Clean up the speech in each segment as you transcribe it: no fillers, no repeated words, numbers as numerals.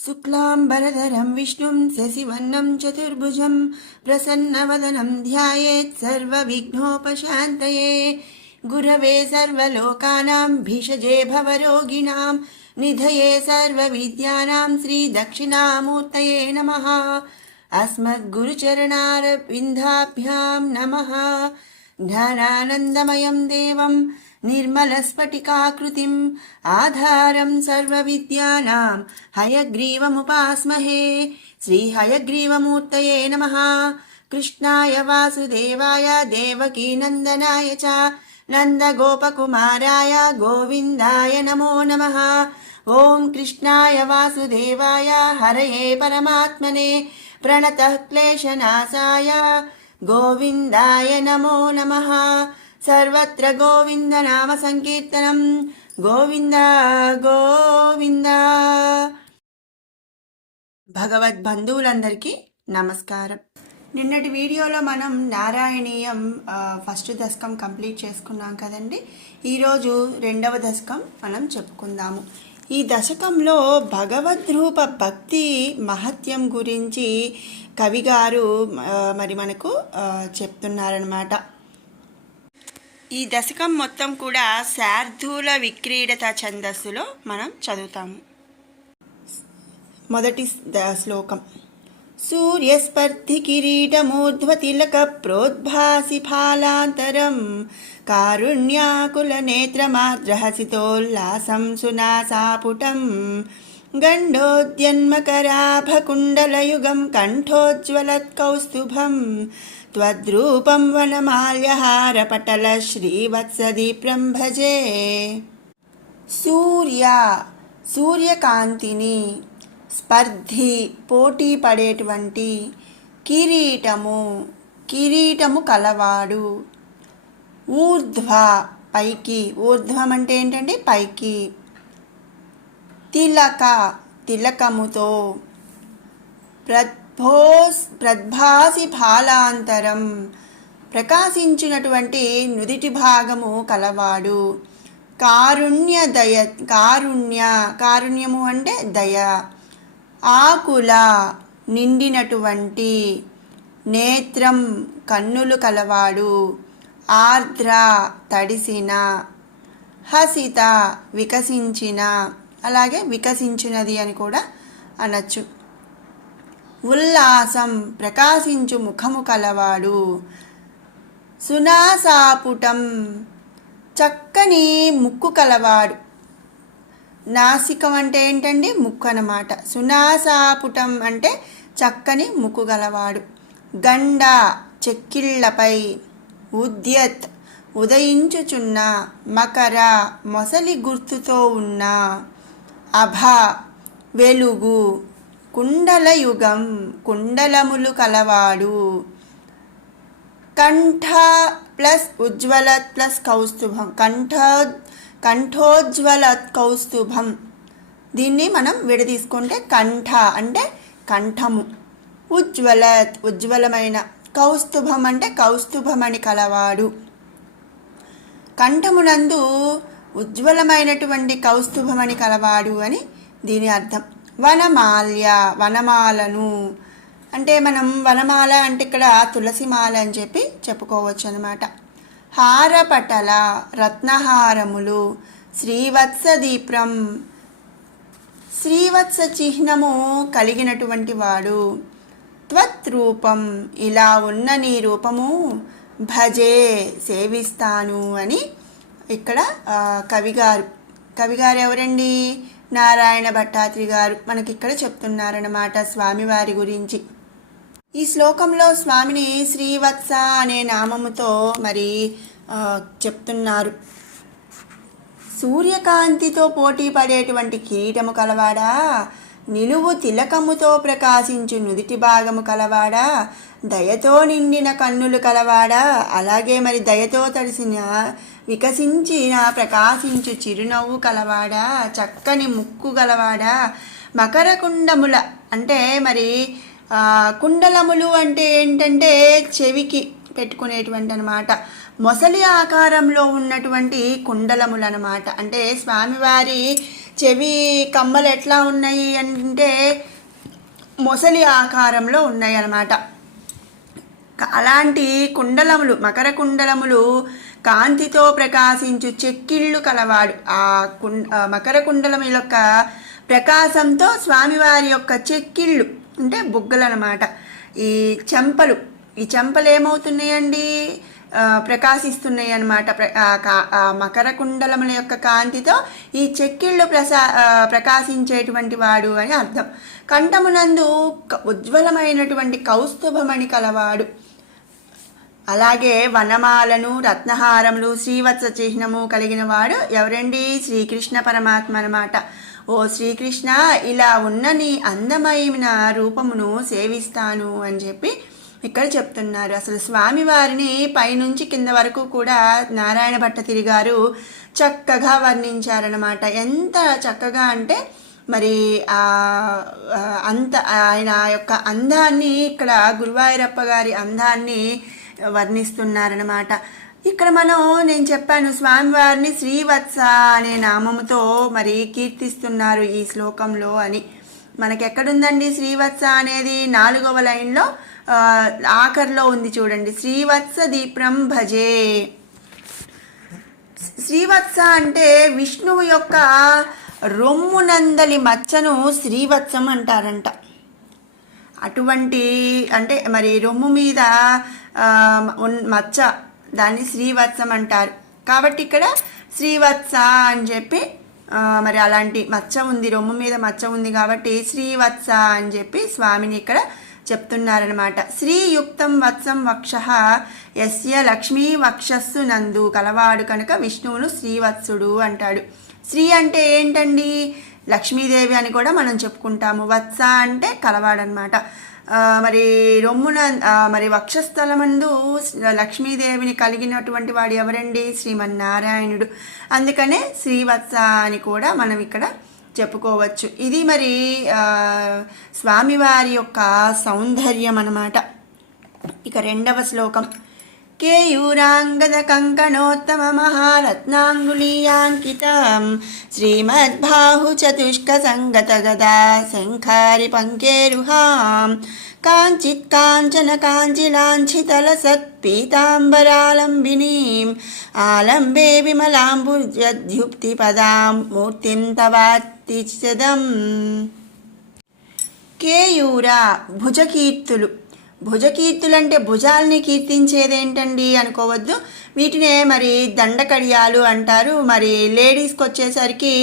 शुक्लाम्बरधरं विष्णुं शशिवर्णं चतुर्भुजं प्रसन्नवदनं ध्यायेत् सर्वविघ्नोपशान्तये। गुरवे सर्वलोकानां भिषजे भवरोगिणां निधये सर्वविद्यानां श्रीदक्षिणामूर्तये नमः। अस्मद्गुरुचरणारविन्दाभ्यां नमः। ज्ञानानन्दमयं देवं निर्मलस्फटिकाकृतिम् आधारं सर्वविद्यानां हयग्रीवमुपास्महे। श्रीहयग्रीवमूर्तये नमः। कृष्णाय वासुदेवाय देवकीनन्दनाय च नन्दगोपकुमाराय गोविन्दाय नमो नमः। ॐ कृष्णाय वासुदेवाय हरये परमात्मने प्रणतः क्लेशनाशाय गोविन्दाय नमो नमः। सर्वत्र गोविंद नाम संकीर्तనం గోవింద గోవింద। భగవద్బంధువులందరికీ నమస్కారం। నిన్నటి వీడియోలో మనం నారాయణీయం ఫస్ట్ దశకం కంప్లీట్ చేసుకున్నాం కదండి। ఈరోజు రెండవ దశకం మనం చెప్పుకుందాము। ఈ దశకంలో భగవద్రూప భక్తి మహత్యం గురించి కవిగారు మరి మనకు చెప్తున్నారనమాట। ఈ దశకం మొత్తం కూడా శార్దూల విక్రీడత ఛందస్సులో మనం చదువుతాము। మొదటి శ్లోకం। సూర్యస్పర్ధి కిరీటమూర్ధ్వ తిలక ప్రోద్భాసి ఫాలాంతరం కారుణ్యాకుల నేత్రమాద్రహసితోల్లాసం సునాసాపుటం గండోద్యన్మకరాభకుండలయుగం కంఠోజ్వలత్కౌస్తుభం త్వద్రూపం వనమాల్యహారపటల శ్రీవత్సదీప్రం భజే। సూర్యకాంతిని, స్పర్ధి పోటీ పడేటువంటి, కిరీటము కలవాడు, ఊర్ధ్వ పైకి, ఊర్ధ్వం అంటే ఏంటంటే పైకి, తిలకముతో, ప్రద్భాసి ఫాలాంతరం ప్రకాశించినటువంటి నుదిటి భాగము కలవాడు, కారుణ్యము అంటే దయ, ఆకుల నిండినటువంటి, నేత్రం కన్నులు కలవాడు, ఆర్ద్ర తడిసిన, హసిత వికసించిన, అలాగే వికసించినది అని కూడా అనొచ్చు, ఉల్లాసం ప్రకాశించు ముఖము కలవాడు, సునాసాపుటం చక్కని ముక్కు కలవాడు, నాసికం అంటే ఏంటండి ముక్కు అన్నమాట, సునాసాపుటం అంటే చక్కని ముక్కు గలవాడు, గండ చెక్కిళ్లపై, ఉద్యత్ ఉదయించుచున్న, మకర మొసలి గుర్తుతో ఉన్న, అభ వెలుగు, కుండలయుగం కుండలములు కలవాడు, కంఠ ప్లస్ ఉజ్వలత్ ప్లస్ కౌస్తుభం, కంఠోజ్వలత్ కౌస్తుభం, దీన్ని మనం విడదీసుకుంటే కంఠ అంటే కంఠము, ఉజ్వలమైన, కౌస్తుభం అంటే కౌస్తుభమణి కలవాడు, కంఠమునందు ఉజ్వలమైనటువంటి కౌస్తుభమణి కలవాడు అని దీని అర్థం। వనమాలను అంటే మనం వనమాల అంటే ఇక్కడ తులసిమాల అని చెప్పి చెప్పుకోవచ్చు అనమాట। హారపటల రత్నహారములు, శ్రీవత్సదీప్రం శ్రీవత్స చిహ్నము కలిగినటువంటి వాడు, త్వత్రూపం ఇలా ఉన్న నీ రూపము, భజే సేవిస్తాను అని ఇక్కడ కవిగారు ఎవరండి? నారాయణ భట్టాద్రి గారు మనకి ఇక్కడ చెప్తున్నారన్నమాట స్వామివారి గురించి। ఈ శ్లోకంలో స్వామిని శ్రీవత్స అనే నామముతో మరి చెప్తున్నారు। సూర్యకాంతితో పోటీ పడేటువంటి కిరీటము కలవాడా, నిలువు తిలకముతో ప్రకాశించు నుదిటి భాగము కలవాడా, దయతో నిండిన కన్నులు కలవాడా, అలాగే మరి దయతో తడిసిన వికసించిన ప్రకాశించు చిరునవ్వు కలవాడా, చక్కని ముక్కు గలవాడా, మకర కుండముల అంటే మరి కుండలములు అంటే ఏంటంటే చెవికి పెట్టుకునేటువంటి అనమాట, మొసలి ఆకారంలో ఉన్నటువంటి కుండలములు అనమాట। అంటే స్వామివారి చెవి కమ్మలు ఎట్లా ఉన్నాయి అంటే మొసలి ఆకారంలో ఉన్నాయి అన్నమాట. అలాంటి కుండలములు, మకర కుండలములు కాంతితో ప్రకాశించు చెక్కిళ్ళు కలవాడు. మకర కుండలం యొక్క ప్రకాశంతో స్వామివారి యొక్క చెక్కిళ్ళు అంటే బుగ్గలు అన్నమాట. ఈ చెంపలు ఏమవుతున్నాయండి, ప్రకాశిస్తున్నాయి అన్నమాట. మకర కుండలముల యొక్క కాంతితో ఈ చెక్కిళ్ళు ప్రకాశించేటువంటి వాడు అని అర్థం. కంఠమునందు ఉజ్వలమైనటువంటి కౌస్తుభమణి కలవాడు. అలాగే వనమాలను, రత్నహారములు, శ్రీవత్స చిహ్నము కలిగిన వాడు ఎవరండి? శ్రీకృష్ణ పరమాత్మ అన్నమాట. ఓ శ్రీకృష్ణ, ఇలా ఉన్న నీ అందమైన రూపమును సేవిస్తాను అని చెప్పి ఇక్కడ చెప్తున్నారు. అసలు స్వామివారిని పైనుంచి కింద వరకు కూడా నారాయణ భట్టతిరి గారు చక్కగా వర్ణించారనమాట. ఎంత చక్కగా అంటే మరి ఆయన యొక్క అందాన్ని, ఇక్కడ గురువాయూరప్ప గారి అందాన్ని వర్ణిస్తున్నారనమాట. ఇక్కడ నేను చెప్పాను స్వామివారిని శ్రీవత్స అనే నామముతో మరి కీర్తిస్తున్నారు ఈ శ్లోకంలో అని. మనకెక్కడుందండి శ్రీవత్స అనేది? 4వ లైన్లో ఆఖరిలో ఉంది చూడండి. శ్రీవత్స దీప్రం భజే. శ్రీవత్స అంటే విష్ణువు యొక్క రొమ్మునందలి మచ్చను శ్రీవత్సం అంటారంట. అటువంటి అంటే మరి రొమ్ము మీద మచ్చ, దాన్ని శ్రీవత్సం అంటారు. కాబట్టి ఇక్కడ శ్రీవత్స అని చెప్పి మరి అలాంటి మచ్చ ఉంది, రొమ్ము మీద మచ్చ ఉంది కాబట్టి శ్రీవత్స అని చెప్పి స్వామిని ఇక్కడ చెప్తున్నారనమాట. శ్రీయుక్తం వత్సం వక్ష యస్య లక్ష్మీ వక్షస్సు నందు కలవాడు కనుక విష్ణువును శ్రీవత్సుడు అంటాడు. శ్రీ అంటే ఏంటండి? లక్ష్మీదేవి అని కూడా మనం చెప్పుకుంటాము. వత్స అంటే కలవాడనమాట. మరి రొమ్మున మరి వక్షస్థలమందు లక్ష్మీదేవిని కలిగినటువంటి వాడు ఎవరండి? శ్రీమన్నారాయణుడు. అందుకనే శ్రీవత్స అని కూడా మనం ఇక్కడ చెప్పుకోవచ్చు. ఇది మరి స్వామివారి యొక్క సౌందర్యం అన్నమాట. ఇక 2వ శ్లోకం. కేయూరాంగద కంకణోత్తమ మహారత్నాంగుళీయాంకితం శ్రీమద్బాహు చతుష్క సంగత గదా శంఖారి పంకేరుహాం కాంచిత్ కాంచన కాంచిలాంఛితలసత్ పీతాంబరాలంబినీం ఆలంబే విమలాంబుజద్యుక్తి పదాం మూర్తిం తవాతిచదం. కేయూరా భుజకీర్తులు. భుజకీర్తులు అంటే భుజాల్ని కీర్తించేదేంటండి అనుకోవద్దు. వీటినే మరి దండకడియాలు అంటారు. మరి లేడీస్కి వచ్చేసరికి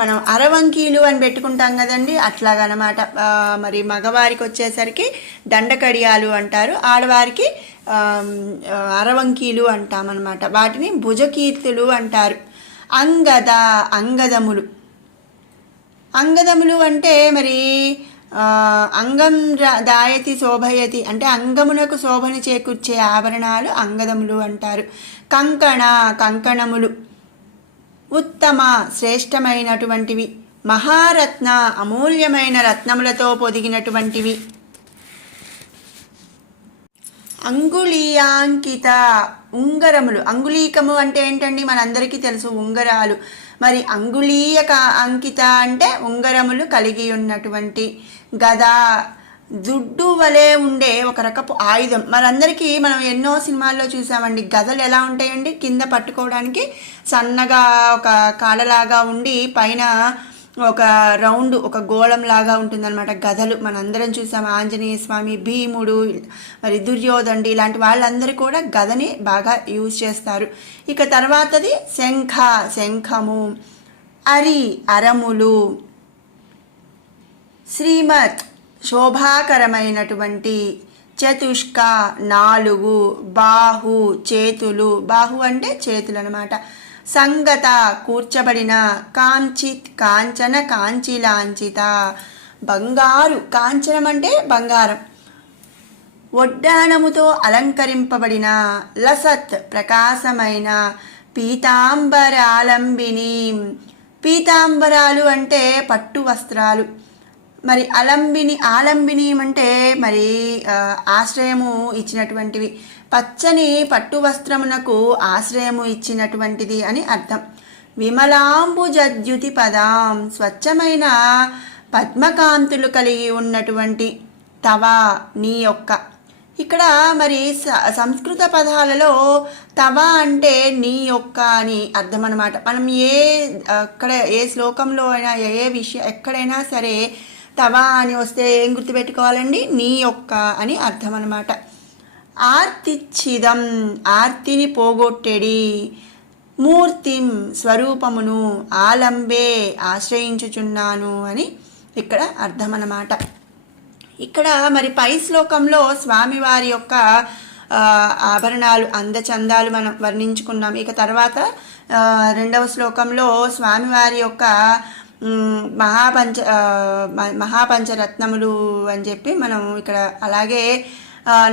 మనం అరవంకీలు అని పెట్టుకుంటాం కదండి, అట్లాగనమాట. మరి మగవారికి వచ్చేసరికి దండకడియాలు అంటారు, ఆడవారికి అరవంకీలు అంటామన్నమాట. వాటిని భుజకీర్తులు అంటారు. అంగదములు. అంగదములు అంటే మరి అంగం దాయతి శోభయతి అంటే అంగమునకు శోభను చేకూర్చే ఆభరణాలు అంగదములు అంటారు. కంకణములు ఉత్తమ శ్రేష్టమైనటువంటివి. మహారత్న అమూల్యమైన రత్నములతో పొదిగినటువంటివి. అంగుళీయాంకిత ఉంగరములు. అంగుళీకము అంటే ఏంటండి? మనందరికీ తెలుసు ఉంగరాలు. మరి అంగుళీయక అంకిత అంటే ఉంగరములు కలిగి ఉన్నటువంటి. గద దుడ్డు వలె ఉండే ఒక రకపు ఆయుధం. మనందరికీ మనం ఎన్నో సినిమాల్లో చూసామండి. గదలు ఎలా ఉంటాయండి? కింద పట్టుకోవడానికి సన్నగా ఒక కాడలాగా ఉండి పైన ఒక రౌండ్, ఒక గోళం లాగా ఉంటుందన్నమాట గదలు. మనందరం చూసాం. ఆంజనేయ స్వామి, భీముడు, మరి దుర్యోధనుడు ఇలాంటి వాళ్ళందరూ కూడా గదని బాగా యూజ్ చేస్తారు. ఇక తర్వాతది శంఖము, అరములు, శ్రీమత్ శోభాకరమైనటువంటి, చతుష్క 4, బాహు చేతులు, బాహు అంటే చేతులు అనమాట, సంగత కూర్చబడిన, కాంచిత్ కాంచన కాంచిలాంచిత బంగారు, కాంచనం అంటే బంగారం, వడ్డాణముతో అలంకరింపబడిన, లసత్ ప్రకాశమైన, పీతాంబరాలంబిని, పీతాంబరాలు అంటే పట్టు వస్త్రాలు, మరి ఆలంబిని అంటే మరి ఆశ్రయము ఇచ్చినటువంటివి, పచ్చని పట్టు వస్త్రమునకు ఆశ్రయము ఇచ్చినటువంటిది అని అర్థం. విమలాంబుజద్యుతి పదాం, స్వచ్ఛమైన పద్మకాంతులు కలిగి ఉన్నటువంటి తవ, నీ యొక్క. ఇక్కడ మరి సంస్కృత పదాలలో తవ అంటే నీ యొక్క అని అర్థం అన్నమాట. మనం అక్కడ ఏ శ్లోకంలో అయినా ఏ విషయం ఎక్కడైనా సరే తవ అని వస్తే ఏం గుర్తుపెట్టుకోవాలండి? నీ యొక్క అని అర్థం అన్నమాట. ఆర్తిచ్చిదం, ఆర్తిని పోగొట్టెడి. మూర్తిం, స్వరూపమును. ఆలంబే, ఆశ్రయించుచున్నాను అని ఇక్కడ అర్థం అన్నమాట. ఇక్కడ మరి పై శ్లోకంలో స్వామివారి యొక్క ఆభరణాలు అందచందాలు మనం వర్ణించుకున్నాం. ఇక తర్వాత రెండవ శ్లోకంలో స్వామివారి యొక్క మహాపంచరత్నములు అని చెప్పి మనం ఇక్కడ, అలాగే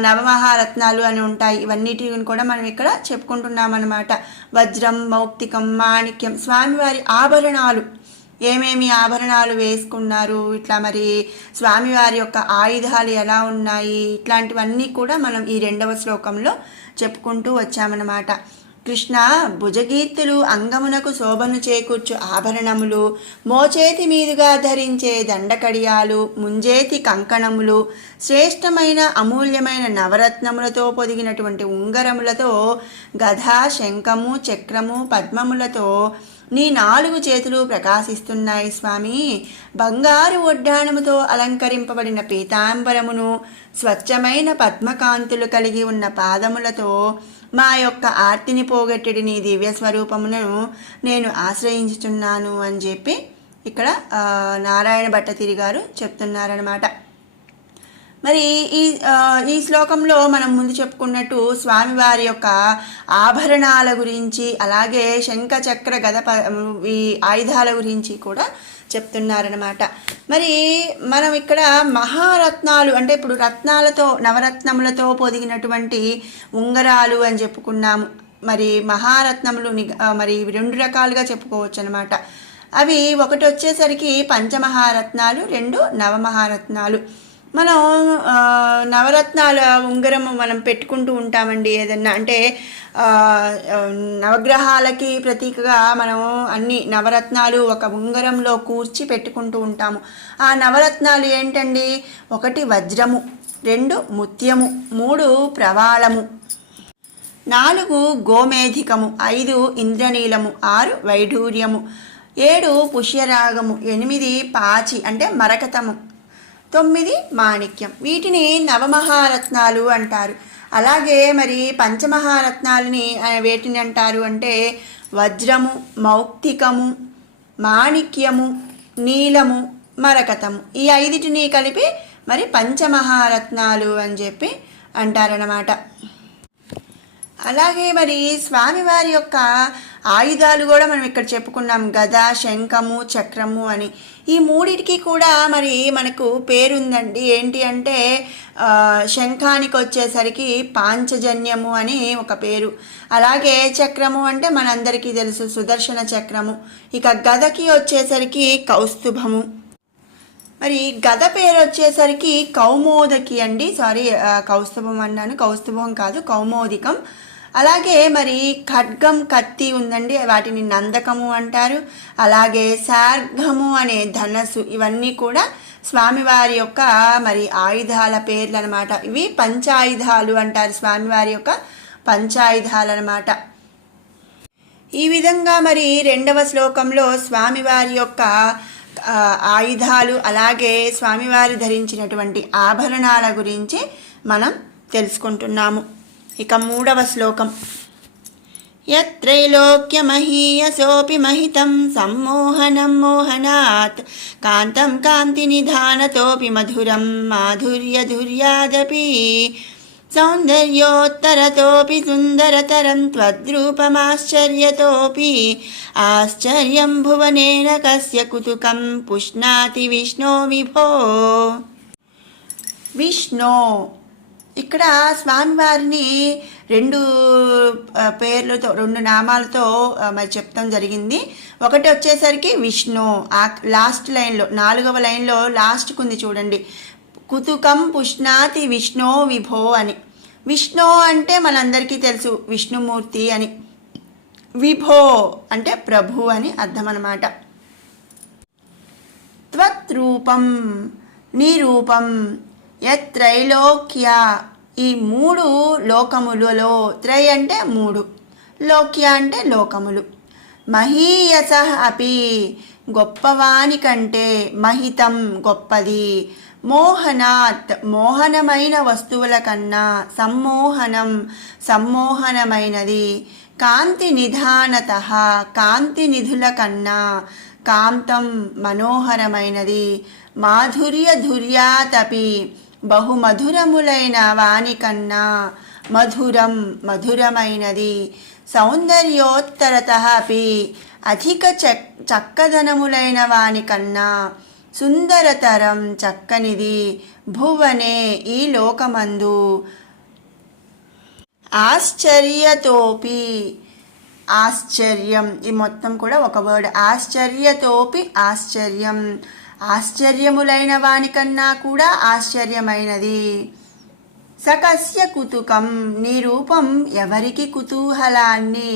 నవమహారత్నాలు అని ఉంటాయి. ఇవన్నిటిని కూడా మనం ఇక్కడ చెప్పుకుంటున్నాం అన్నమాట. వజ్రం, మౌక్తికం, మాణిక్యం, స్వామివారి ఆభరణాలు, ఏమేమి ఆభరణాలు వేసుకున్నారు, ఇట్లా మరి స్వామివారి యొక్క ఆయుధాలు ఎలా ఉన్నాయి, ఇట్లాంటివన్నీ కూడా మనం ఈ రెండవ శ్లోకంలో చెప్పుకుంటూ వచ్చామన్నమాట. కృష్ణ భుజగీర్తులు, అంగమునకు శోభను చేకూర్చు ఆభరణములు, మోచేతి మీదుగా ధరించే దండకడియాలు, ముంజేతి కంకణములు, శ్రేష్టమైన అమూల్యమైన నవరత్నములతో పొదిగినటువంటి ఉంగరములతో, గధ, శంఖము, చక్రము, పద్మములతో నీ 4 చేతులు ప్రకాశిస్తున్నాయి స్వామి. బంగారు ఒడ్డాణముతో అలంకరింపబడిన పీతాంబరమును, స్వచ్ఛమైన పద్మకాంతులు కలిగి ఉన్న పాదములతో మా యొక్క ఆర్తిని పోగొట్టడి నీ దివ్య స్వరూపమును నేను ఆశ్రయించుచున్నాను అని చెప్పి ఇక్కడ నారాయణ భట్టతిరి గారు చెప్తున్నారనమాట. మరి ఈ శ్లోకంలో మనం ముందు చెప్పుకున్నట్టు స్వామివారి యొక్క ఆభరణాల గురించి, అలాగే శంఖ చక్ర గద ఈ ఆయుధాల గురించి కూడా చెప్తున్నారనమాట. మరి మనం ఇక్కడ మహారత్నాలు అంటే ఇప్పుడు రత్నాలతో, నవరత్నములతో పొదిగినటువంటి ఉంగరాలు అని చెప్పుకున్నాము. మరి మహారత్నములు మరి 2 రకాలుగా చెప్పుకోవచ్చు అనమాట. అవి ఒకటి వచ్చేసరికి పంచమహారత్నాలు, 2 నవమహారత్నాలు. మనం నవరత్నాల ఉంగరము మనం పెట్టుకుంటూ ఉంటామండి. ఏదన్నా అంటే నవగ్రహాలకి ప్రతీకగా మనం అన్ని నవరత్నాలు ఒక ఉంగరంలో కూర్చి పెట్టుకుంటూ ఉంటాము. ఆ నవరత్నాలు ఏంటండి? 1 వజ్రము, 2 ముత్యము, 3 ప్రవాళము, 4 గోమేధికము, 5 ఇంద్రనీలము, 6 వైఢూర్యము, 7 పుష్యరాగము, 8 పాచి అంటే మరకతము, 9 మాణిక్యం. వీటిని నవమహారత్నాలు అంటారు. అలాగే మరి పంచమహారత్నాలని వేటిని అంటారు అంటే వజ్రము, మౌక్తికము, మాణిక్యము, నీలము, మరకతము. ఈ 5టిని కలిపి మరి పంచమహారత్నాలు అని చెప్పి అంటారన్నమాట. అలాగే మరి స్వామివారి యొక్క ఆయుధాలు కూడా మనం ఇక్కడ చెప్పుకున్నాం. గద, శంఖము, చక్రము అని. ఈ 3టికి కూడా మరి మనకు పేరుందండి. ఏంటి అంటే శంఖానికి వచ్చేసరికి పాంచజన్యము అని ఒక పేరు. అలాగే చక్రము అంటే మనందరికీ తెలుసు సుదర్శన చక్రము. ఇక గదకి వచ్చేసరికి కౌస్తుభము. మరి గద పేరు వచ్చేసరికి కౌమోదకి అండి. కౌస్తుభం అన్నాను, కౌస్తుభం కాదు, కౌమోదికం. అలాగే మరి ఖడ్గం, కత్తి ఉందండి, వాటిని నందకము అంటారు. అలాగే శార్ఘము అనే ధనస్సు. ఇవన్నీ కూడా స్వామివారి యొక్క మరి ఆయుధాల పేర్లు అనమాట. ఇవి పంచాయుధాలు అంటారు, స్వామివారి యొక్క పంచాయుధాలు అనమాట. ఈ విధంగా మరి 2వ శ్లోకంలో స్వామివారి యొక్క ఆయుధాలు, అలాగే స్వామివారి ధరించినటువంటి ఆభరణాల గురించి మనం తెలుసుకుంటున్నాము. ఇక 3వ శ్లోకం. యత్రైలోక్యమహీయసోపి మహితం సమ్మోహనం మోహనాత్ కాంతం కాంతినిధానతోపి మధురం మాధుర్యధుర్యాదపి సౌందర్యోత్తరతోపి సుందరతరం త్వద్రూపమాశ్చర్యతోపి ఆశ్చర్యం భువనేన కస్య కుతుకం పుష్ణాతి విష్ణో విభో. విష్ణు ఇక్కడ స్వామివారిని 2 పేర్లతో, 2 నామాలతో మరి చెప్తాం జరిగింది. ఒకటి వచ్చేసరికి విష్ణు, లాస్ట్ లైన్లో 4వ లైన్లో లాస్ట్కు ఉంది చూడండి, కుతుకం పుష్ణాతి విష్ణో విభో అని. విష్ణు అంటే మనందరికీ తెలుసు విష్ణుమూర్తి అని. విభో అంటే ప్రభు అని అర్థం అన్నమాట. త్వత్రూపం నీ రూపం, యత్రైలోక్య ఈ మూడు లోకములలో, త్రై అంటే మూడు, లోక్య అంటే లోకములు, మహీయస అపి గొప్పవాని కంటే, మహితం గొప్పది, మోహనాత్ మోహనమైన వస్తువుల కన్నా, సమ్మోహనం సమ్మోహనమైనది, కాంతి నిధానత కాంతి నిధుల కన్నా, కాంతం మనోహరమైనది, మాధుర్య ధుర్యాతపి బహుమధురములైన వానికన్నా, మధురం మధురమైనది, సౌందర్యోత్తరత అపి అధిక చక్కదనములైన వానికన్నా, సుందరతరం చక్కనిది, భువనే ఈ లోకమందు, ఆశ్చర్యతోపి ఆశ్చర్యం, ఈ మొత్తం కూడా ఒక వర్డ్, ఆశ్చర్యతోపి ఆశ్చర్యం ఆశ్చర్యములైన వానికన్నా కూడా ఆశ్చర్యమైనది, సకస్య కుతుకం నీ రూపం ఎవరికి కుతూహలాన్ని,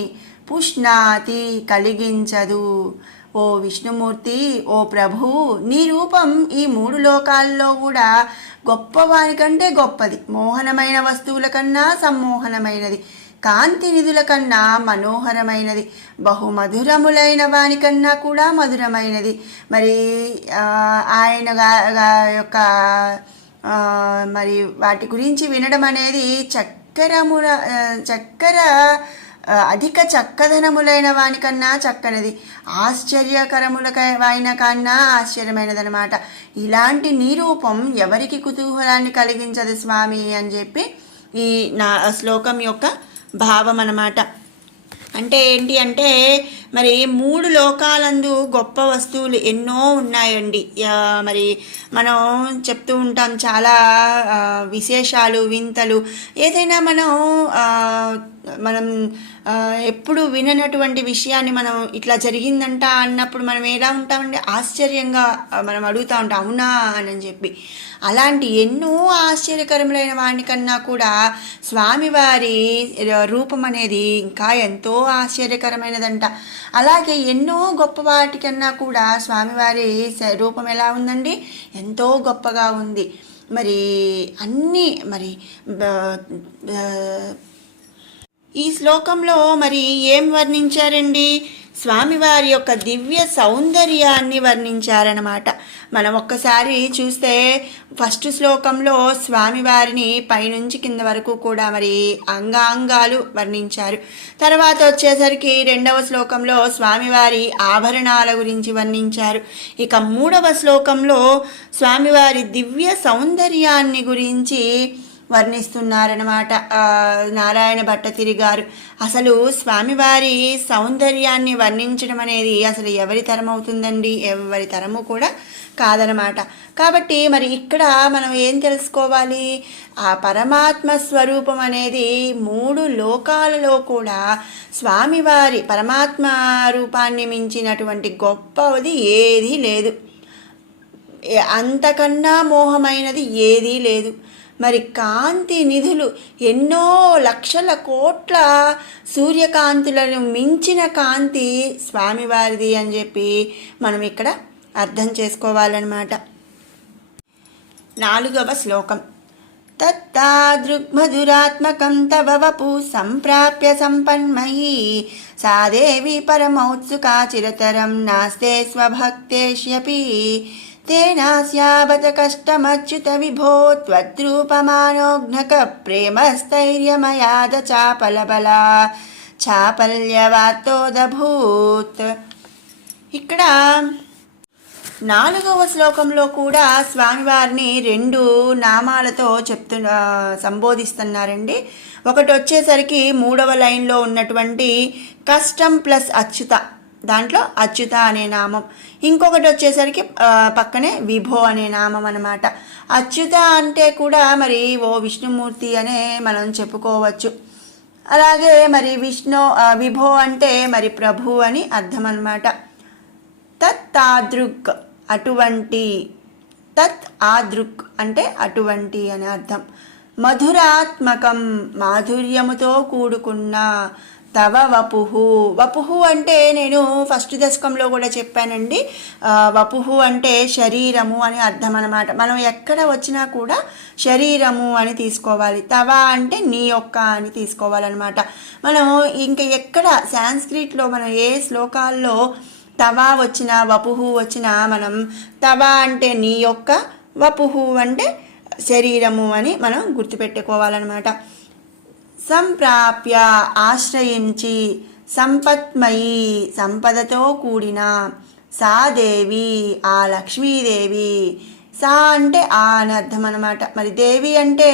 పుష్ణాతి కలిగించదు. ఓ విష్ణుమూర్తి, ఓ ప్రభు, నీ రూపం ఈ మూడు లోకాల్లో కూడా గొప్పవానికంటే గొప్పది, మోహనమైన వస్తువుల కన్నా సమ్మోహనమైనది, కాంతి నిధుల కన్నా మనోహరమైనది, బహుమధురములైన వానికన్నా కూడా మధురమైనది. మరి ఆయన యొక్క మరి వాటి గురించి వినడం అనేది చక్కెర అధిక చక్కదనములైన వానికన్నా చక్కనిది, ఆశ్చర్యకరములైన కన్నా ఆశ్చర్యమైనదనమాట. ఇలాంటి నీ రూపం ఎవరికి కుతూహలాన్ని కలిగించదు స్వామి అని చెప్పి ఈ నా శ్లోకం యొక్క భావం అన్నమాట. అంటే ఏంటి అంటే మరి మూడు లోకాలందు గొప్ప వస్తువులు ఎన్నో ఉన్నాయండి. మరి మనం చెప్తూ ఉంటాం చాలా విశేషాలు వింతలు, ఏదైనా మనం ఎప్పుడు విననటువంటి విషయాన్ని మనం ఇట్లా జరిగిందంట అన్నప్పుడు మనం ఎలా ఉంటామంటే ఆశ్చర్యంగా మనం అడుగుతూ ఉంటాం, అవునా అని చెప్పి. అలాంటి ఎన్నో ఆశ్చర్యకరములైన వాటికన్నా కూడా స్వామివారి రూపం అనేది ఇంకా ఎంతో ఆశ్చర్యకరమైనదంట. అలాగే ఎన్నో గొప్ప వాటికన్నా కూడా స్వామివారి రూపం ఎలా ఉందండి, ఎంతో గొప్పగా ఉంది. మరి అన్నీ మరి ఈ శ్లోకంలో మరి ఏం వర్ణించారండి, స్వామివారి యొక్క దివ్య సౌందర్యాన్ని వర్ణించారనమాట. మనం ఒక్కసారి చూస్తే ఫస్ట్ శ్లోకంలో స్వామివారిని పైనుంచి కింద వరకు కూడా మరి అంగాంగాలు వర్ణించారు. తర్వాత వచ్చేసరికి రెండవ శ్లోకంలో స్వామివారి ఆభరణాల గురించి వర్ణించారు. ఇక మూడవ శ్లోకంలో స్వామివారి దివ్య సౌందర్యాన్ని గురించి వర్ణిస్తున్నారనమాట నారాయణ భట్టతిరి గారు. అసలు స్వామివారి సౌందర్యాన్ని వర్ణించడం అనేది అసలు ఎవరి తరం అవుతుందండి, ఎవరి తరము కూడా కాదనమాట. కాబట్టి మరి ఇక్కడ మనం ఏం తెలుసుకోవాలి, ఆ పరమాత్మ స్వరూపం అనేది మూడు లోకాలలో కూడా స్వామివారి పరమాత్మ రూపాన్ని మించినటువంటి గొప్పది ఏదీ లేదు, అంతకన్నా మోహమైనది ఏదీ లేదు. మరి కాంతి నిధులు ఎన్నో లక్షల కోట్ల సూర్యకాంతులను మించిన కాంతి స్వామివారిది అని చెప్పి మనం ఇక్కడ అర్థం చేసుకోవాలన్నమాట. 4వ శ్లోకం. తత్తాదృగ్మధురాత్మకం తవ వపు సంప్రాప్య సంపన్మయీ సా దేవి పరమౌత్సుకా చిరతరం నాస్తే స్వభక్తేష్యపి తేనాస్యాబత కష్టమచ్యుత విభో త్వద్రూపమానోఘ్నక ప్రేమస్థైర్యమయాద చాపలబలా చాపల్యవార్తోదభూత్. ఇక్కడ 4వ శ్లోకంలో కూడా స్వామివారిని 2 నామాలతో సంబోధిస్తున్నారండి. ఒకటి వచ్చేసరికి 3వ లైన్లో ఉన్నటువంటి కష్టం ప్లస్ అచ్యుత, దాంట్లో అచ్యుత అనే నామం. ఇంకొకటి వచ్చేసరికి పక్కనే విభో అనే నామం అన్నమాట. అచ్యుత అంటే కూడా మరి ఓ విష్ణుమూర్తి అనే మనం చెప్పుకోవచ్చు. అలాగే మరి విభో అంటే మరి ప్రభు అని అర్థం అన్నమాట. తత్ ఆదృక్ అటువంటి, తత్ ఆదృక్ అంటే అటువంటి అని అర్థం. మధురాత్మకం మాధుర్యముతో కూడుకున్న, తవ వపుహు. వపుహు అంటే నేను ఫస్ట్ దశకంలో కూడా చెప్పానండి. వపుహు అంటే శరీరము అని అర్థం అన్నమాట. మనం ఎక్కడ వచ్చినా కూడా శరీరము అని తీసుకోవాలి. తవ అంటే నీ యొక్క అని తీసుకోవాలన్నమాట. మనం ఇంకా ఎక్కడ సాంస్క్రిట్లో మనం ఏ శ్లోకాల్లో తవ వచ్చినా వపుహు వచ్చినా మనం తవ అంటే నీ యొక్క, వపుహు అంటే శరీరము అని మనం గుర్తుపెట్టుకోవాలన్నమాట. సంప్రాప్య ఆశ్రయించి, సంపత్మయి సంపదతో కూడిన, సా దేవి ఆ లక్ష్మీదేవి. సా అంటే ఆ అని అర్థం అనమాట. మరి దేవి అంటే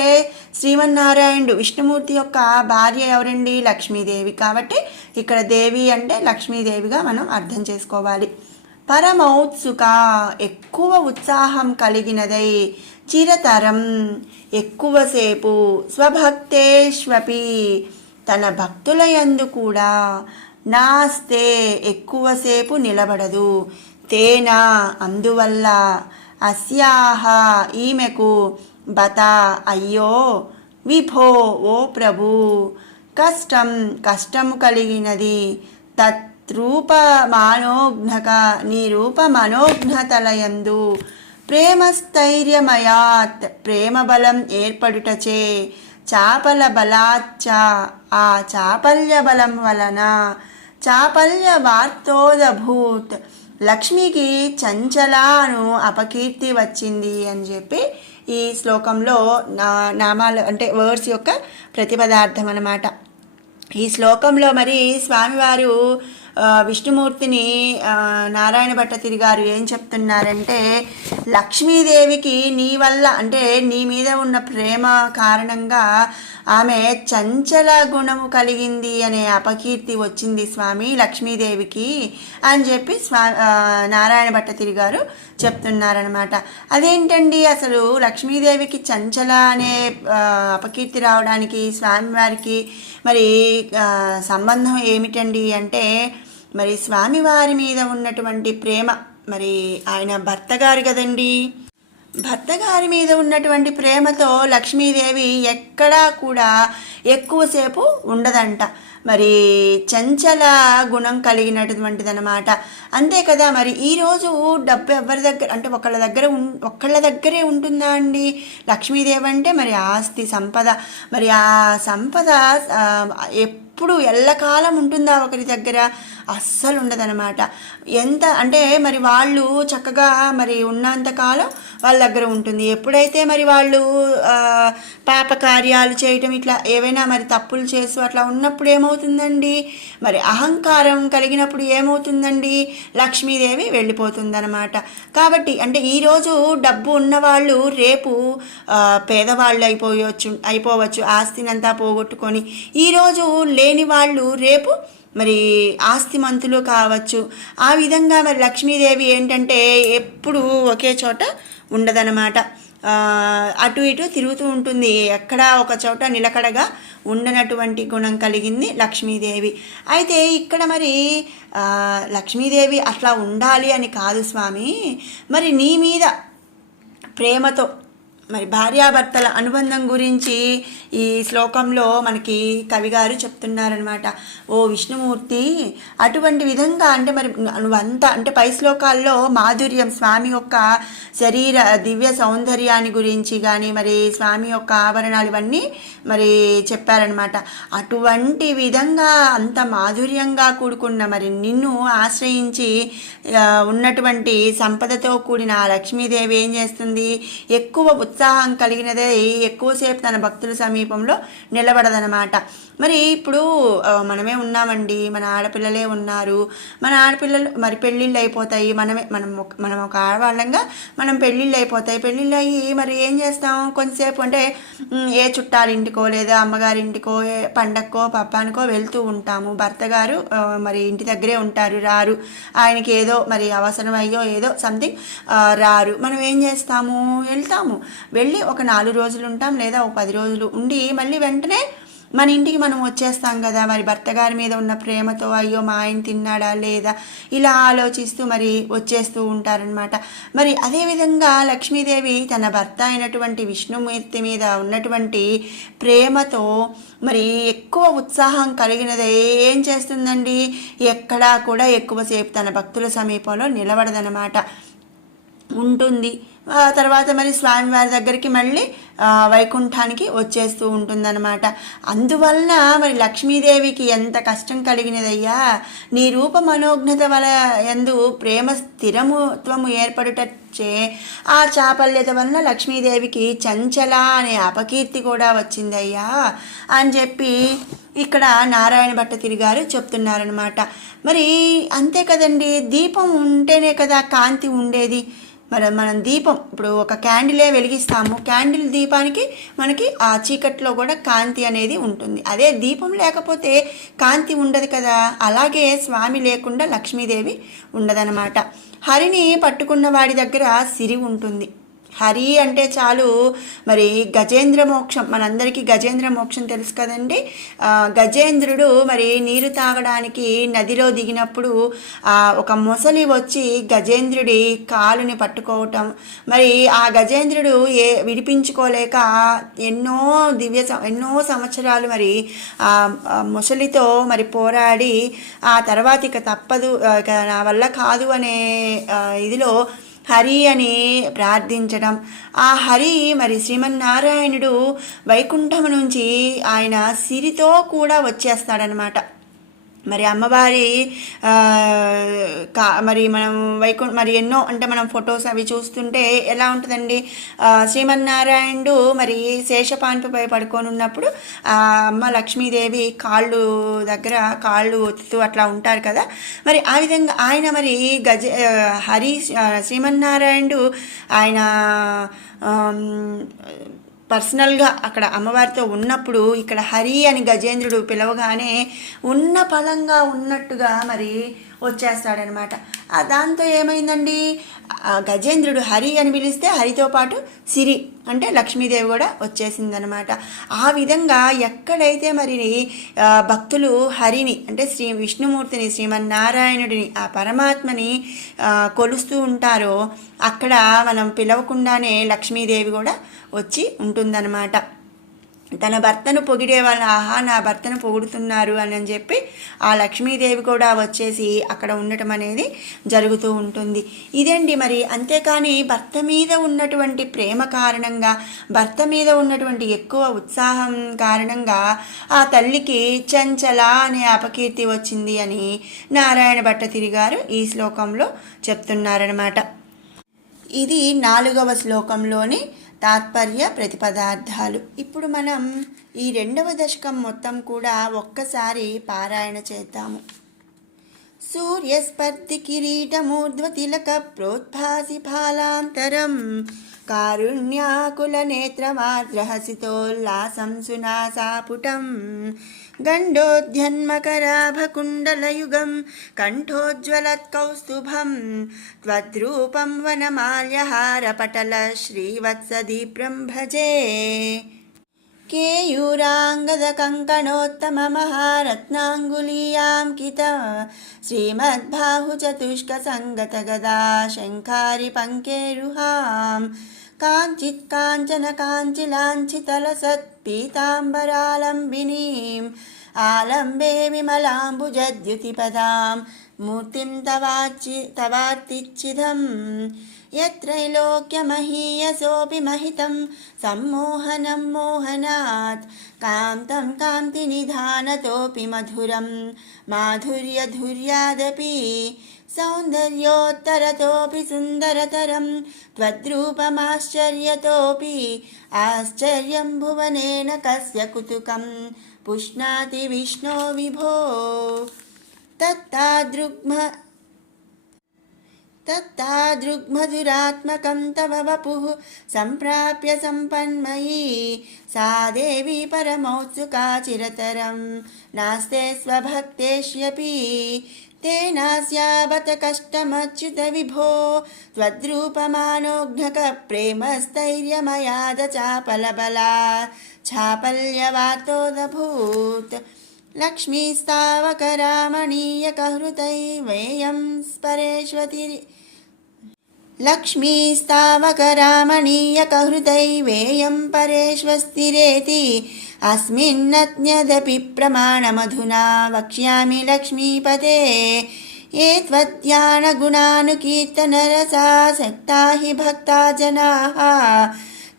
శ్రీమన్నారాయణుడు విష్ణుమూర్తి యొక్క భార్య ఎవరండి? లక్ష్మీదేవి. కాబట్టి ఇక్కడ దేవి అంటే లక్ష్మీదేవిగా మనం అర్థం చేసుకోవాలి. పరమౌత్సుక ఎక్కువ ఉత్సాహం కలిగినదై, చిరతరం ఎక్కువసేపు, స్వభక్తేష్వపి తన భక్తుల యందు కూడా, నాస్తే ఎక్కువసేపు నిలబడదు, తేన అందువల్ల, అస్యాహ ఈమెకు, బత అయ్యో, విభో ఓ ప్రభు, కష్టం కష్టము కలిగినది, తత్రూప మనోజ్ఞక నీ రూప మనోజ్ఞతలయందు, ప్రేమస్థైర్యమయాత్ ప్రేమ బలం ఏర్పడుటచే, చాపల బలాచ్చ ఆ చాపల్య బలం వలన, చాపల్య వార్తోదభూత్ లక్ష్మికి చంచలాను అపకీర్తి వచ్చింది అని చెప్పి ఈ శ్లోకంలో నామాలు అంటే వర్డ్స్ యొక్క ప్రతిపదార్థం అన్నమాట. ఈ శ్లోకంలో మరి స్వామివారు విష్ణుమూర్తిని నారాయణ భట్టతిరి గారు ఏం చెప్తున్నారంటే, లక్ష్మీదేవికి నీ వల్ల అంటే నీ మీద ఉన్న ప్రేమ కారణంగా ఆమె చంచల గుణము కలిగింది అనే అపకీర్తి వచ్చింది స్వామి లక్ష్మీదేవికి అని చెప్పి నారాయణ భట్టతిరి గారు చెప్తున్నారనమాట. అదేంటండి అసలు లక్ష్మీదేవికి చంచల అనే అపకీర్తి రావడానికి స్వామివారికి మరి సంబంధం ఏమిటండి అంటే, మరి స్వామివారి మీద ఉన్నటువంటి ప్రేమ, మరి ఆయన భర్త గారు కదండి, భర్త గారి మీద ఉన్నటువంటి ప్రేమతో లక్ష్మీదేవి ఎక్కడా కూడా ఎక్కువసేపు ఉండదంట. మరి చంచల గుణం కలిగినటువంటిదనమాట. అంతే కదా. మరి ఈరోజు డబ్బు ఎవరి దగ్గర అంటే ఒకళ్ళ దగ్గరే ఉంటుందా అండి? లక్ష్మీదేవి అంటే మరి ఆస్తి సంపద, మరి ఆ సంపద ఎప్పుడు ఎల్లకాలం ఉంటుందా ఒకరి దగ్గర? అస్సలు ఉండదనమాట. ఎంత అంటే మరి వాళ్ళు చక్కగా మరి ఉన్నంతకాలం వాళ్ళ దగ్గర ఉంటుంది. ఎప్పుడైతే మరి వాళ్ళు పాప కార్యాలు చేయటం ఇట్లా ఏవైనా మరి తప్పులు చేస్తూ అట్లా ఉన్నప్పుడు ఏమవుతుందండి? మరి అహంకారం కలిగినప్పుడు ఏమవుతుందండి? లక్ష్మీదేవి వెళ్ళిపోతుందనమాట. కాబట్టి అంటే ఈరోజు డబ్బు ఉన్నవాళ్ళు రేపు పేదవాళ్ళు అయిపోవచ్చు, ఆస్తినంతా పోగొట్టుకొని. ఈరోజు లేని వాళ్ళు రేపు మరి ఆస్తిమంతులు కావచ్చు. ఆ విధంగా మరి లక్ష్మీదేవి ఏంటంటే ఎప్పుడు ఒకే చోట ఉండదనమాట. అటు ఇటు తిరుగుతూ ఉంటుంది. ఎక్కడా ఒక చోట నిలకడగా ఉండనటువంటి గుణం కలిగింది లక్ష్మీదేవి. అయితే ఇక్కడ మరి లక్ష్మీదేవి అట్లా ఉండాలి అని కాదు స్వామి, మరి నీ మీద ప్రేమతో మరి భార్యాభర్తల అనుబంధం గురించి ఈ శ్లోకంలో మనకి కవిగారు చెప్తున్నారనమాట. ఓ విష్ణుమూర్తి, అటువంటి విధంగా అంటే మరి నువ్వంతా అంటే పై శ్లోకాల్లో మాధుర్యం స్వామి యొక్క శరీర దివ్య సౌందర్యాన్ని గురించి కానీ మరి స్వామి యొక్క ఆభరణాలు ఇవన్నీ మరి చెప్పారనమాట. అటువంటి విధంగా అంత మాధుర్యంగా కూడుకున్న మరి నిన్ను ఆశ్రయించి ఉన్నటువంటి సంపదతో కూడిన ఆ లక్ష్మీదేవి ఏం చేస్తుంది? ఎక్కువ ఉత్సాహం కలిగినదే ఎక్కువసేపు తన భక్తుల సమీపంలో నిలబడదనమాట. మరి ఇప్పుడు మనమే ఉన్నామండి, మన ఆడపిల్లలే ఉన్నారు. మన ఆడపిల్లలు మరి పెళ్ళిళ్ళు అయిపోతాయి. మనం ఒక ఆడవాళ్ళంగా మనం పెళ్ళిళ్ళు అయిపోతాయి. పెళ్ళిళ్ళు అయ్యి మరి ఏం చేస్తాం? కొంతసేపు అంటే ఏ చుట్టాలింటికో లేదా అమ్మగారింటికో పండక్కో పప్పానికో వెళ్తూ ఉంటాము. భర్త గారు మరి ఇంటి దగ్గరే ఉంటారు, రారు. ఆయనకి ఏదో మరి అవసరం అయ్యో ఏదో సంథింగ్ రారు. మనం ఏం చేస్తాము? వెళ్తాము. వెళ్ళి ఒక 4 రోజులు ఉంటాం లేదా ఒక 10 రోజులు ఉండి మళ్ళీ వెంటనే మన ఇంటికి మనం వచ్చేస్తాం కదా, మరి భర్త గారి మీద ఉన్న ప్రేమతో అయ్యో మా ఆయన తిన్నాడా లేదా ఇలా ఆలోచిస్తూ మరి వచ్చేస్తూ ఉంటారనమాట. మరి అదేవిధంగా లక్ష్మీదేవి తన భర్త అయినటువంటి విష్ణుమూర్తి మీద ఉన్నటువంటి ప్రేమతో మరి ఎక్కువ ఉత్సాహం కలిగినది ఏం చేస్తుందండి, ఎక్కడా కూడా ఎక్కువసేపు తన భక్తుల సమీపంలో నిలబడదనమాట, ఉంటుంది. తర్వాత మరి స్వామివారి దగ్గరికి మళ్ళీ వైకుంఠానికి వచ్చేస్తూ ఉంటుందన్నమాట. అందువలన మరి లక్ష్మీదేవికి ఎంత కష్టం కలిగినదయ్యా, నీ రూప మనోజ్ఞత వల యందు ప్రేమ స్థిరత్వము ఏర్పడుటచ్చే ఆ చాపల్యత వలన లక్ష్మీదేవికి చంచల అనే అపకీర్తి కూడా వచ్చిందయ్యా అని చెప్పి ఇక్కడ నారాయణ భట్టతిరి గారు చెప్తున్నారనమాట. మరి అంతే కదండి, దీపం ఉంటేనే కదా కాంతి ఉండేది. మరి మనం దీపం ఇప్పుడు ఒక క్యాండిలే వెలిగిస్తాము, క్యాండిల్ దీపానికి మనకి ఆ చీకట్లో కూడా కాంతి అనేది ఉంటుంది. అదే దీపం లేకపోతే కాంతి ఉండదు కదా, అలాగే స్వామి లేకుండా లక్ష్మీదేవి ఉండదన్నమాట. హరిని పట్టుకున్న వాడి దగ్గర సిరి ఉంటుంది. హరి అంటే చాలు మరి గజేంద్ర మోక్షం, మనందరికీ గజేంద్ర మోక్షం తెలుసు కదండి. గజేంద్రుడు మరి నీరు తాగడానికి నదిలో దిగినప్పుడు ఒక మొసలి వచ్చి గజేంద్రుడి కాలుని పట్టుకోవటం, మరి ఆ గజేంద్రుడు విడిపించుకోలేక ఎన్నో సంవత్సరాలు మరి ఆ మొసలితో మరి పోరాడి ఆ తర్వాత ఇక తప్పదు, ఇక నా వల్ల కాదు అనే ఇదిలో హరి అని ప్రార్థించడం. ఆ హరి మరి శ్రీమన్నారాయణుడు వైకుంఠం నుంచి ఆయన సిరితో కూడా వచ్చేస్తాడనమాట. మరి అమ్మవారి మరి మనం మరి ఎన్నో అంటే మనం ఫొటోస్ అవి చూస్తుంటే ఎలా ఉంటుందండి, శ్రీమన్నారాయణుడు మరి శేషపాన్పుపై పడుకొని ఉన్నప్పుడు అమ్మ లక్ష్మీదేవి దగ్గర కాళ్ళు ఒత్తుతూ అట్లా ఉంటారు కదా. మరి ఆ విధంగా ఆయన మరి శ్రీమన్నారాయణుడు ఆయన పర్సనల్గా అక్కడ అమ్మవారితో ఉన్నప్పుడు ఇక్కడ హరి అని గజేంద్రుడు పిలవగానే ఉన్న పలంగా ఉన్నట్టుగా మరి వచ్చేస్తాడనమాట. దాంతో ఏమైందండి, గజేంద్రుడు హరి అని పిలిస్తే హరితో పాటు సిరి అంటే లక్ష్మీదేవి కూడా వచ్చేసిందనమాట. ఆ విధంగా ఎక్కడైతే మరి భక్తులు హరిని అంటే విష్ణుమూర్తిని శ్రీమన్నారాయణుడిని ఆ పరమాత్మని కొలుస్తూ ఉంటారో అక్కడ మనం పిలవకుండానే లక్ష్మీదేవి కూడా వచ్చి ఉంటుందన్నమాట. తన భర్తను పొగిడే వాళ్ళు ఆహా నా భర్తను పొగుడుతున్నారు అని చెప్పి ఆ లక్ష్మీదేవి కూడా వచ్చేసి అక్కడ ఉండటం అనేది జరుగుతూ ఉంటుంది. ఇదండి మరి. అంతేకాని భర్త మీద ఉన్నటువంటి ప్రేమ కారణంగా, భర్త మీద ఉన్నటువంటి ఎక్కువ ఉత్సాహం కారణంగా ఆ తల్లికి చంచల అనే అపకీర్తి వచ్చింది అని నారాయణ భట్టతిరి గారు ఈ శ్లోకంలో చెప్తున్నారనమాట. ఇది 4వ శ్లోకంలోని తాత్పర్య ప్రతిపదార్థాలు. ఇప్పుడు మనం ఈ 2వ దశకం మొత్తం కూడా ఒక్కసారి పారాయణ చేద్దాము. సూర్యస్పర్ధి కిరీటమూర్ధ్వ తిలక ప్రోద్భాసి ఫాలాంతరం కారుణ్యాకుల నేత్రమాద్రహసితోల్లాసం సునాసాపుటం గండోద్యన్మకరాభకుండలయుగం కంఠోజ్వలత్కౌస్తుభం త్వద్రూపం వనమాల్యహారపటల శ్రీవత్సదీప్రం భజే కేయూరాంగదకంకణోత్తమమహారత్నాంగులీయాంకిత శ్రీమద్బాహుచతుష్కసంగతగదా శంఖారి పంకేరుహాం కాంచిత్ కాంచన కాంచిలాంఛితలసత్పీతాంబరాలంబినీం ఆలంబే విమలాంబుజద్యుతిపదాం మూర్తిం తవార్తిచ్చిదం యత్రైలోక్యమహీయసోऽపి మహితం సమ్మోహనం మోహనాత్ కాంతం కాంతినిధానతోऽపి మధురం మాధుర్యధుర్యాదపి సౌందర్యోత్తరతోऽపి సుందరతరం త్వద్రూపమాశ్చర్యతోऽపి ఆశ్చర్యం భువనేన కస్య కుతుకం పుష్ణాతి విష్ణో విభో తత్తాదృగ్మధురాత్మకం తవ వపుః సంప్రాప్య సంపన్మయీ సా దేవీ పరమౌత్సుకా చిరతరం నాస్తే స్వభక్తేష్యపి तेनास्यावत कष्टमच्युत विभो त्वद्रूपमानोघ्नकप्रेमस्थैर्यमयाद चापलबला चापल्यवातोदभूत् लक्ष्मीस्तावकरामणीयकहृतैवेयं स्परेष्वति लक्ष्मीस्तावकरामणीयकहृदैवेयं परेष्वस्तिरेति अस्मिन्नज्ञदपि प्रमाणमधुना वक्ष्यामि लक्ष्मीपते ये त्वद्ध्यानगुणानुकीर्तनरसासक्ता हि भक्ता जनाः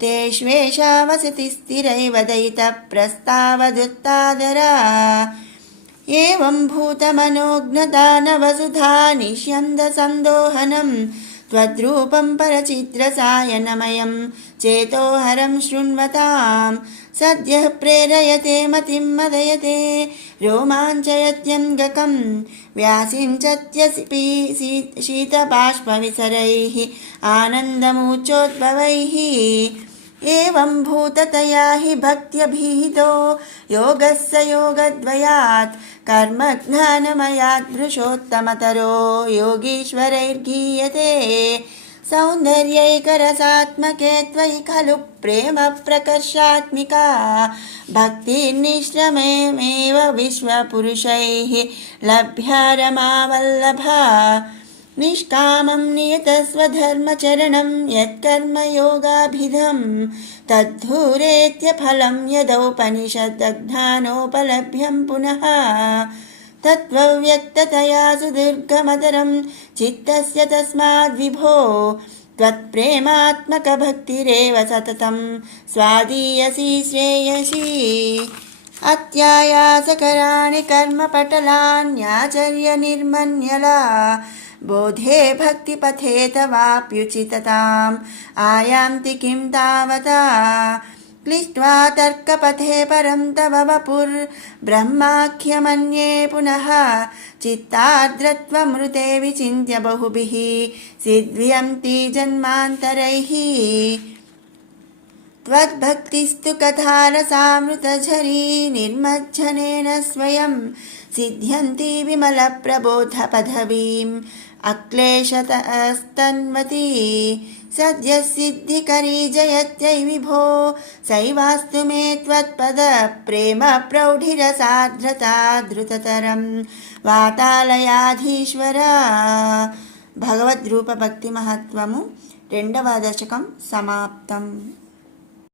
तेष्वेषा वसति स्थिरैव दयितप्रस्तावदुत्तादरा एवं भूतमनोज्ञदानवसुधा निष्यन्दसन्दोहनं त्वद्रूपं परचित्रसायनमयं चेतोहरं शृण्वतां सद्यः प्रेरयते मतिं मदयते रोमाञ्चयत्यङ्गकं व्यासिञ्चत्यसि शीतबाष्पविसरैः आनन्दमूर्च्छोद्भवैः एवं भूततया हि भक्त्यभिहितो योगः स योगद्वयात् कर्मज्ञानमयादृशोत्तमतरो योगीश्वरैर्गीयते सौन्दर्यैकरसात्मके त्वयि खलु प्रेमप्रकर्षात्मिका भक्तिर्निश्रमेमेव विश्वपुरुषैः लभ्या रमावल्लभा निष्कामं नियतस्वधर्मचरणं यत्कर्मयोगाभिधं तद्धूरेत्यफलं यदौपनिषद्दग्धानोपलभ्यं पुनः तत्त्वव्यक्ततया सुदीर्घमतरं चित्तस्य तस्माद्विभो त्वत्प्रेमात्मकभक्तिरेव सततं स्वादीयसी श्रेयसी अत्यायासकराणि कर्मपटलान्याचर्यनिर्मन्यला बोधे भक्तिपथे तवाप्युचितताम् आयान्ति किं तावता क्लिष्ट्वा तर्कपथे परं तव वपुर्ब्रह्माख्यमन्ये पुनः चित्तार्द्रत्वमृते विचिन्त्य बहुभिः सिद्ध्यन्ति जन्मान्तरैः त्वद्भक्तिस्तु कथारसामृतझरी निर्मज्जनेन स्वयं सिद्ध्यन्ति विमलप्रबोधपदवीम् अक्लेशतस्तन्वती सद्यः सिद्धिकरी जयत्यै विभो सैवास्तु मे त्वत्पदप्रेम प्रौढिरसार्द्रता धृततरं वातालयाधीश्वर భగవద్రూప భక్తి మహత్వము 2వ దశకం సమాప్తం.